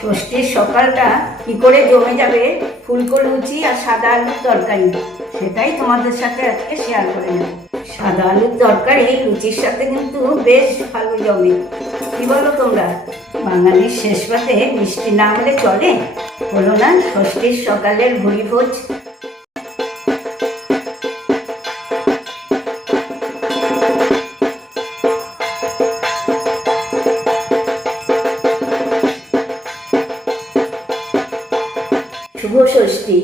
ষষ্ঠীর সকালটা কি করে জমে যাবে? ফুলকো লুচি আর সাদা আলুর তরকারি। সেটাই তোমাদের সাথে আজকে শেয়ার করে নেব। সাদা আলুর তরকারি, লুচির সাথে কিন্তু বেশ ভালো জমে। কি বলো তোমরা? বাঙালির শেষ পাতে মিষ্টি না হলে চলে? হলো না, ষষ্ঠীর সকালের ভুড়ি ভোজ শুভ ষষ্ঠী।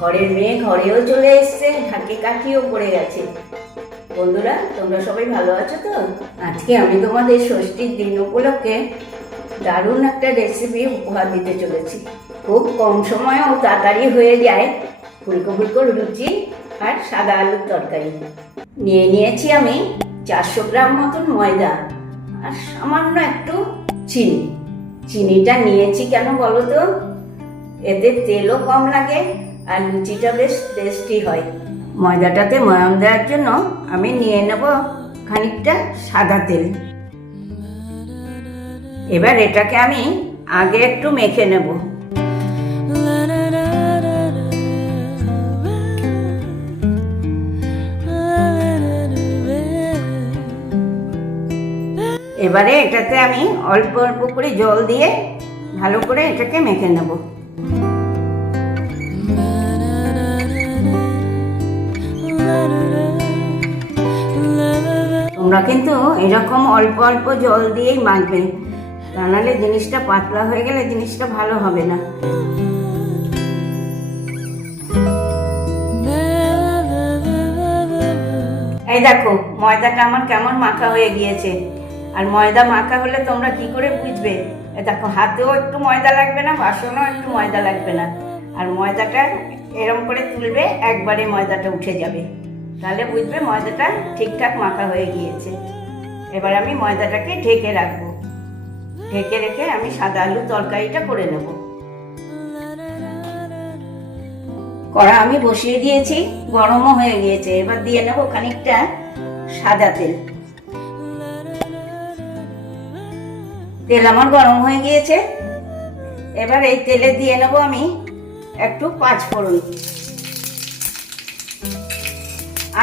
ঘরের মেয়ে ঘরেও চলে এসছে, ঢাকে কাঠিও পড়ে গেছে। বন্ধুরা, তোমরা সবাই ভালো আছো তো? আজকে আমি তোমাদের ষষ্ঠীর দিন উপলক্ষে দারুণ একটা রেসিপি উপহার দিতে চলেছি। খুব কম সময়েও তাড়াতাড়ি হয়ে যায় ফুলকো ফুলকো লুচি আর সাদা আলুর তরকারি। নিয়ে নিয়েছি আমি চারশো গ্রাম মতন ময়দা আর সামান্য একটু চিনি। চিনিটা নিয়েছি কেন বলো তো? এতে তেলও কম লাগে আর লুচিটা বেশ টেস্টি হয়। ময়দাটাতে ময়ম দেওয়ার জন্য আমি নিয়ে নেব খানিকটা সাদা তেল। এবার এটাকে আমি আগে একটু মেখে নেব। এবারে এটাতে আমি অল্প অল্প করে জল দিয়ে ভালো করে এটাকে মেখে নেব। তোমরা কিন্তু এরকম অল্প অল্প জল দিয়েই মাখবে তা নাহলে জিনিসটা পাতলা হয়ে গেলে জিনিসটা ভালো হবে না। এই দেখো, ময়দাটা আমার কেমন মাখা হয়ে গিয়েছে। আর ময়দা মাখা হলে তোমরা কি করে বুঝবে? দেখো, হাতেও একটু ময়দা লাগবে না, বাসনও একটু ময়দা লাগবে না। আর ময়দাটা এরম করে তুলবে, একবারে ময়দাটা উঠে যাবে। তাহলে বুঝবে ময়দাটা ঠিকঠাক মাখা হয়ে গিয়েছে। এবার আমি ময়দাটাকে ঢেকে রাখব। ঢেকে রেখে আমি সাদা আলু তরকারিটা করে নেব। কড়া আমি বসিয়ে দিয়েছি, গরমও হয়ে গিয়েছে। এবার দিয়ে নেব খানিকটা সাদা তেল। তেল আমার গরম হয়ে গিয়েছে। এবার এই তেলে দিয়ে নেব আমি একটু পাঁচ ফোড়ন।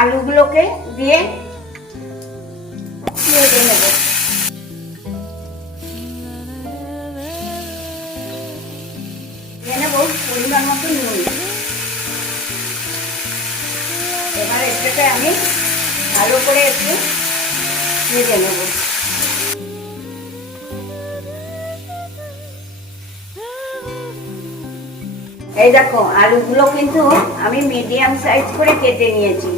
আলুগুলোকে দিয়ে ভেজে নেব। দিয়ে নেব পরিমাণ মতো নুন। এবার এটাকে আমি ভালো করে একটু ভেজে নেব। এই দেখো, আলুগুলো কিন্তু আমি মিডিয়াম সাইজ করে কেটে নিয়েছি।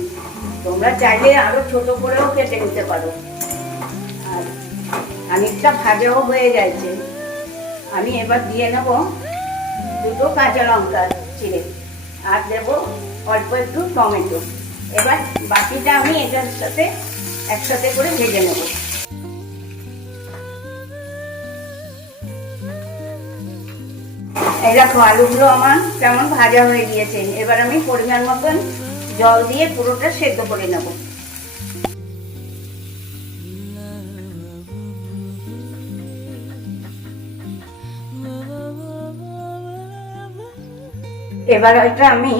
তোমরা চাইলে আরও ছোট করেও কেটে নিতে পারো। আর খানিকটা ভাজাও হয়ে গেছে। আমি এবার দিয়ে নেব দুটো কাঁচা লঙ্কা চিড়ে আর দেব অল্প একটু টমেটো। এবার বাকিটা আমি এটার সাথে একসাথে করে ভেজে নেব। এই দেখো আলুগুলো আমার কেমন ভাজা হয়ে গিয়েছে। এবার আমি পরিমাণ মতন জল দিয়ে পুরোটা সেদ্ধ করে নেব। এবার এটা আমি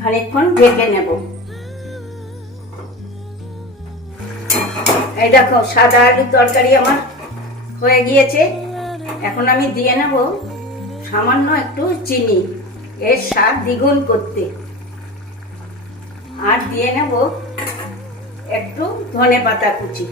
খানিকক্ষণ ঢেকে নেব। এই দেখো, সাদা আলুর তরকারি আমার হয়ে গিয়েছে। এখন আমি দিয়ে নেব সামান্য একটু চিনি, এর স্বাদ দ্বিগুণ করতে। আর দিয়ে নেব একটু ধনে পাতা কুচি।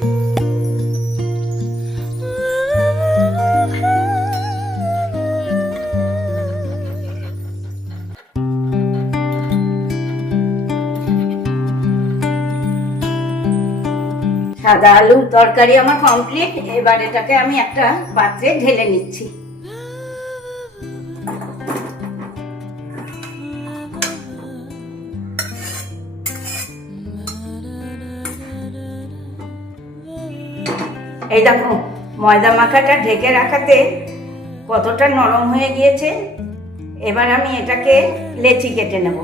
সাদা আলুর তরকারি আমার কমপ্লিট এবার এটাকে আমি একটা পাত্রে ঢেলে নিচ্ছি। এই দেখো, ময়দা মাখাটা ঢেকে রাখাতে কতটা নরম হয়ে গিয়েছে। এবার আমি এটাকে লেচি কেটে নেব।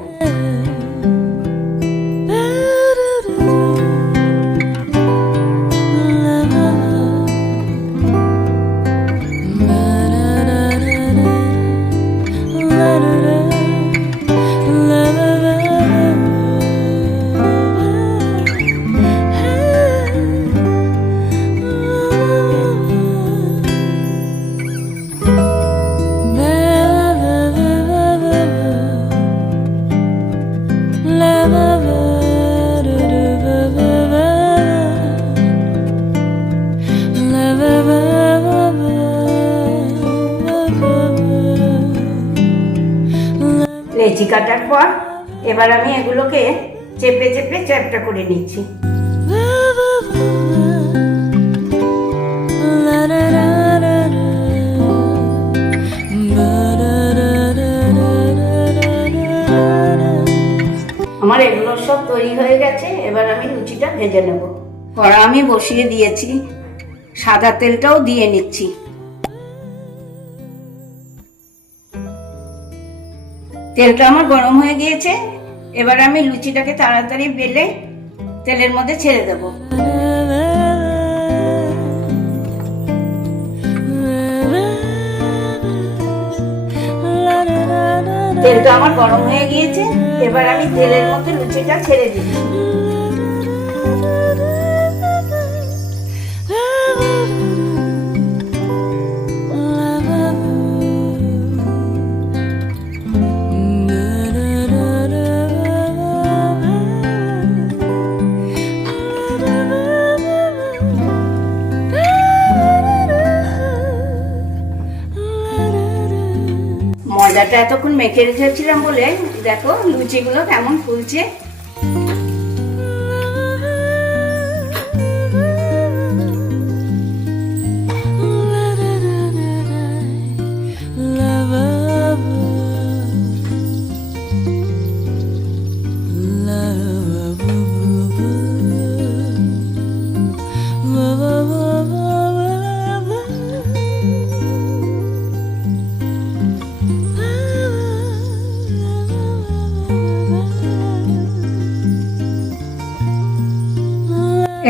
লেচি কাটার পর এবার আমি এগুলোকে চেপে চেপে চ্যাপটা করে নিচ্ছি। আমার এগুলো সব তৈরি হয়ে গেছে, এবার আমি লুচিটা ভেজে নেব। কড়া আমি বসিয়ে দিয়েছি, সাদা তেলটাও দিয়ে নিচ্ছি। তেলটা আমার গরম হয়ে গিয়েছে, এবার আমি লুচিটাকে তাড়াতাড়ি বেলে তেলের মধ্যে ছেড়ে দেব। তেলটা আমার গরম হয়ে গিয়েছে, এবার আমি তেলের মধ্যে লুচিটা ছেড়ে দিচ্ছি। মজাটা এতক্ষণ মেখে রেখেছিলাম বলে দেখো লুচিগুলো কেমন ফুলছে।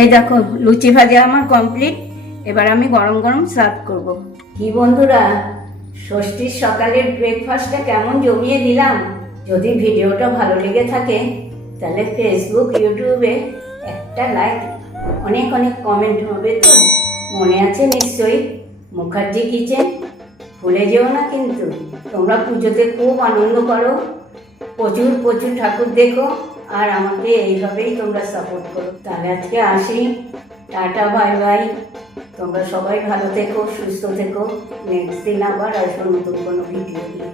এই দেখো, লুচি ভাজা আমার কমপ্লিট এবার আমি গরম গরম সার্ভ করব। কি বন্ধুরা, ষষ্ঠীর সকালের ব্রেকফাস্টটা কেমন জমিয়ে দিলাম? যদি ভিডিওটা ভালো লেগে থাকে, তাহলে ফেসবুক ইউটিউবে একটা লাইক অনেক অনেক কমেন্ট হবে তো? মনে আছে নিশ্চয়ই? মুখার্জি কিচেন ভুলে যেও না কিন্তু। তোমরা পুজোতে খুব আনন্দ করো। প্রচুর প্রচুর ঠাকুর দেখো। আর আমাকে এইভাবেই তোমরা সাপোর্ট করো। তাহলে আজকে আসি। টাটা বাই বাই তোমরা সবাই ভালো থেকো, সুস্থ থেকো। নেক্সট দিন আবার আসব নতুন কোনো ভিডিও নিয়ে।